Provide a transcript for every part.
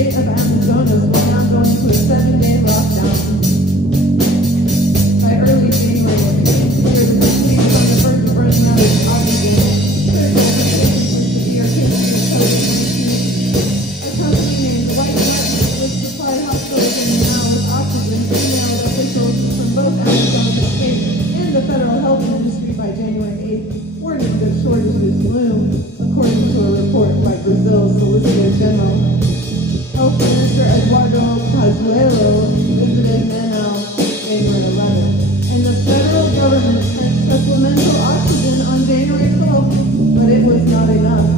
state of Amazonas was now going to a 7-day lockdown. By early January, the country was on the verge of running out of oxygen. Critical for severe cases of COVID-19. A company named White Nut, which supplied hospitals in the now with oxygen, emailed officials from both Amazonas state and the federal health ministry by January 8th, warning that shortages loom, according to a report by Brazil's Solicitor General. Health Minister Eduardo Pazuello visited Manaus January 11th, and the federal government sent supplemental oxygen on January 12th, but it was not enough.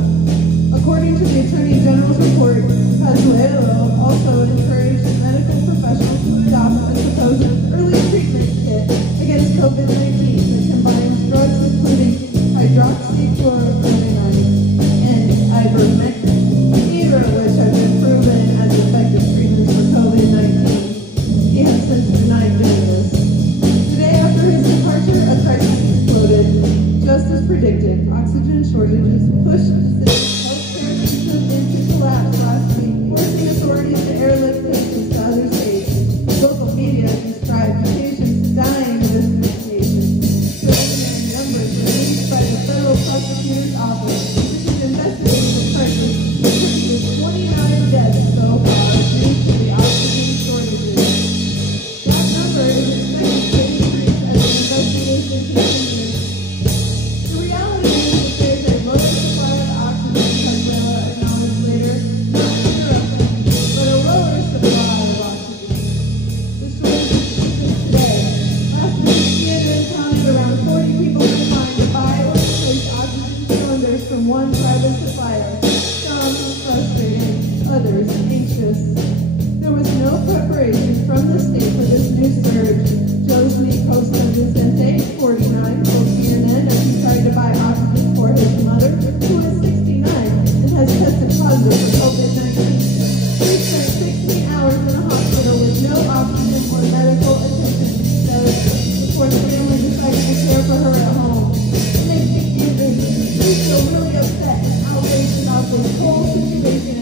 According to the Attorney General's report, Pazuello also encouraged medical professionals to adopt a supposed early treatment kit against COVID-19 that combines drugs including hydroxychloroquine and ivermectin, neither of which have been proven as effective treatments for COVID-19. He has since denied doing this. Today, after his departure, a crisis exploded. Just as predicted, oxygen shortages pushed the healthcare system into collapse last week, forcing authorities to airlift patients to other states. Local media described patients dying of this medication. Preliminary numbers released by the federal prosecutor's office, which is investigating the crisis, predicted 29 deaths so far due to the oxygen shortages. That number is expected to increase as the investigation continues. The reality is that there is a lower supply of oxygen, Pazuello acknowledged later, not zero, but a lower supply of oxygen. The shortage persists today. Last week, CNN counted around 40 people trying to buy or replace oxygen cylinders from one private supplier. Some frustrated, others anxious. There was no preparation from the state for this new surge. Josny Costa Vicente, 49, told CNN as he tried to buy oxygen for his mother, who is 69 and has tested positive for COVID-19. He spent 16 hours in a hospital with no oxygen or medical attention, he says, before the family decided to care for her at home. It makes me angry. We feel really upset and outraged about this whole situation.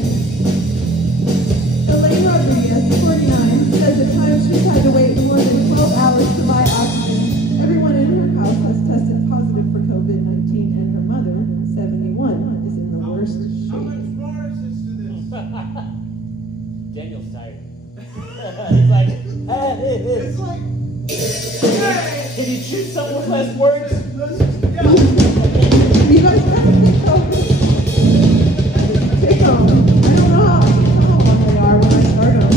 Elaine Rodriguez, 49, says at times she's had to wait more than 12 hours to buy oxygen. Everyone in her house has tested positive for COVID-19, and her mother, 71, is in the worst shape. How much more is this to this? Daniel's tired. He's like, It's like, hey! Can you choose someone with less words? You guys have to take home. Take home. I don't know how long they are when I start them.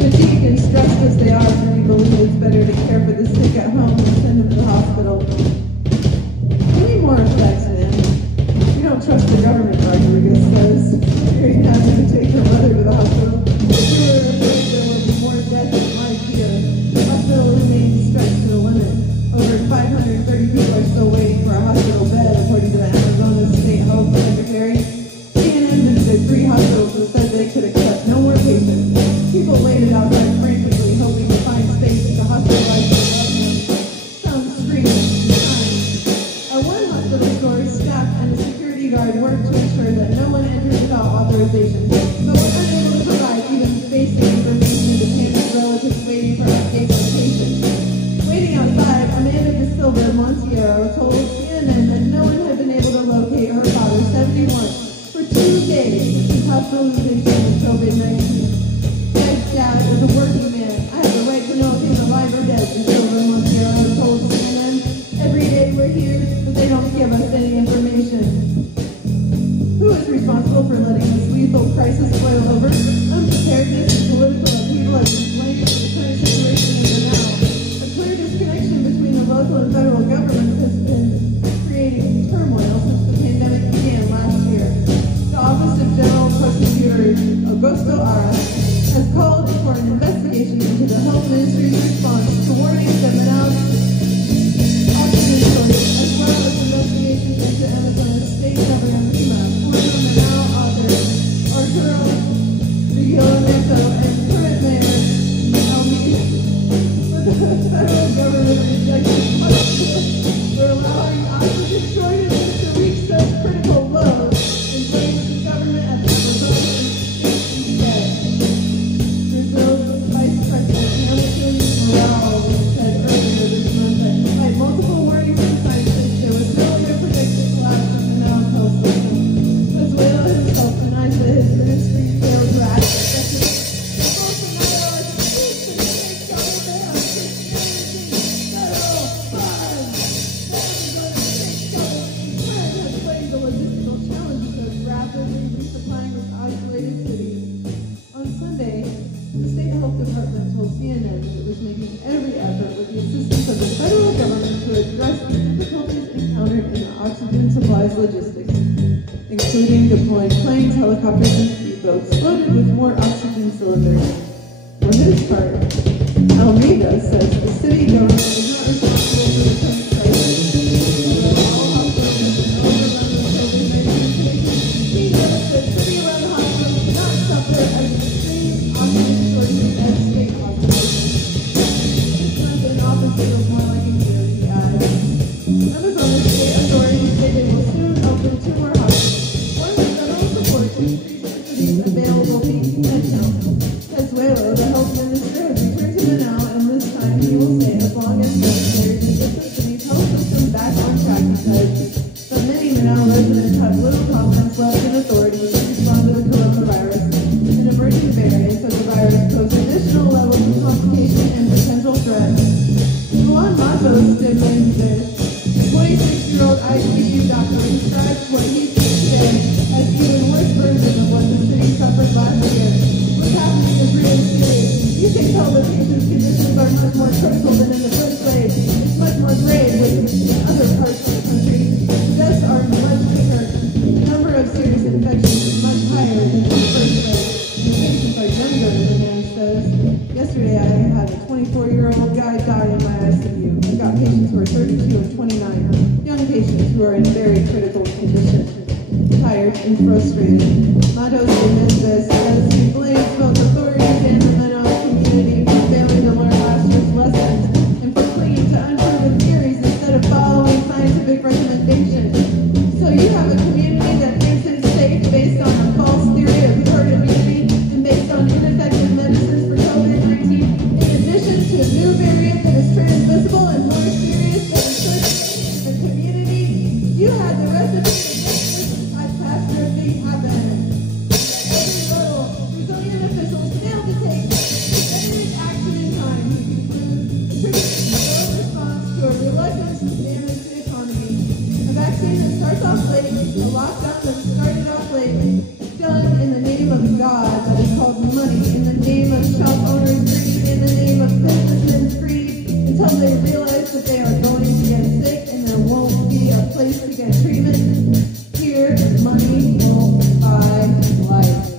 Fatigued and stressed as they are, many believe it's better to care for the sick at home than send them to the hospital. We need more effects, man. We don't trust the government, Rodriguez says. Fearing having to take her mother to the hospital. If we were afraid there would be more death than life here. The hospital remains stretched to the limit. Over 530 people are still waiting for a hospital bed, according to the Amazonas State Health Secretary. CNN visited 3 hospitals and said they could accept no more patients. People waited outside frantically, hoping to find space to hospitalize their loved ones. Some screaming, crying. At one hospital store, staff and a security guard worked to ensure that no one entered without authorization, but were unable to provide even basic information to panicked relatives waiting for updates on patients. Waiting outside, Amanda De Silva Montiero told CNN that no one had been able to locate her father, 71, for 2 days since his hospitalization with COVID-19. Ed's dad is a working man. I have the right to know if he's alive or dead, De Silva Montiero told CNN. Every day we're here, but they don't give us any information. Who is responsible for letting this lethal crisis boil over? Unpreparedness and political upheaval has been blamed for the current situation in the now. A clear disconnection between the local and federal governments has been creating turmoil since the pandemic began last year. The Office of General Prosecutor Augusto Ara has called for an investigation into the health ministry's response to warnings that Manaus oxygen shortage, as well as investigations into Amazonas State Governor Lima, former Manaus author Arturo Rigoletto, and current mayor Almeida. federal government rejected for allowing oxygen shortages to reach such critical lows and placed the government at the Brazilian state instead. Brazil's Vice President Morales said earlier this month that despite multiple warnings from scientists, there was no other predicted collapse of the Manaus health system. Venezuela himself denies that his ministry failed to act effectively. CNN that it was making every effort with the assistance of the federal government to address the difficulties encountered in the oxygen supplies logistics, including deploying planes, helicopters, and speedboats loaded with more oxygen cylinders. For his part, Almeida says the city government is not responsible for the current crisis. All hospitals have been overrun with COVID-19 cases. He notes that city-run hospitals do not suffer as extreme oxygen shortages as state hospitals. An office feels more like a year, he adds. Arizona state authorities say they will soon open 2 more hospitals. One with federal support to increase the city's available headcount. Pezuelo, the health minister, has returned to Manao, and this time he will say as long as necessary to get the city's health system back on track, because many Manao residents have little confidence left in authorities to respond to the coronavirus. An emerging variant of the virus poses additional levels of complication and potential threats. Juan Matos did this. The 26-year-old ICU doctor describes what he sees today as even worse version of what the city suffered last year. What's happening is really serious. You can tell the patient's conditions are much more critical than in the first place. It's much more grave in other parts of the country. The deaths are much quicker. The number of serious infections is much higher than in the first place. The patients are younger, the man says. Yesterday I had a 24-year-old guy die in my ICU. I've got patients who are 32 and 29. Young patients who are in very critical condition. Tired and frustrated. Matos admits this as he blames both authorities and the Manaus community for failing to learn last year's lessons and for clinging to unproven theories instead of following scientific recommendations. So you have a community that thinks it's safe based on a false theory of herd immunity and based on ineffective medicines for COVID-19, in addition to a new variant that is transmissible and more serious than the circulating in the community. You had the recipe to make this catastrophe happen. Every little Brazilian officials failed to take definitive action in time, he concludes, attributing the slow response to a reluctance to damage the economy. A vaccine that starts off late, a lockdown that started off late, done in the name of God that is called money, in the name of shop owners' greed, in the name of businessmen's greed, until they realize that they are going to get sick and there won't be a place to get treatment. Here, money won't buy life.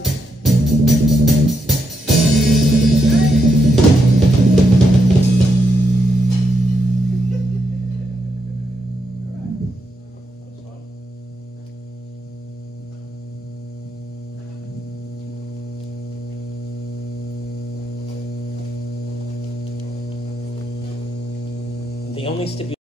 The only stipulation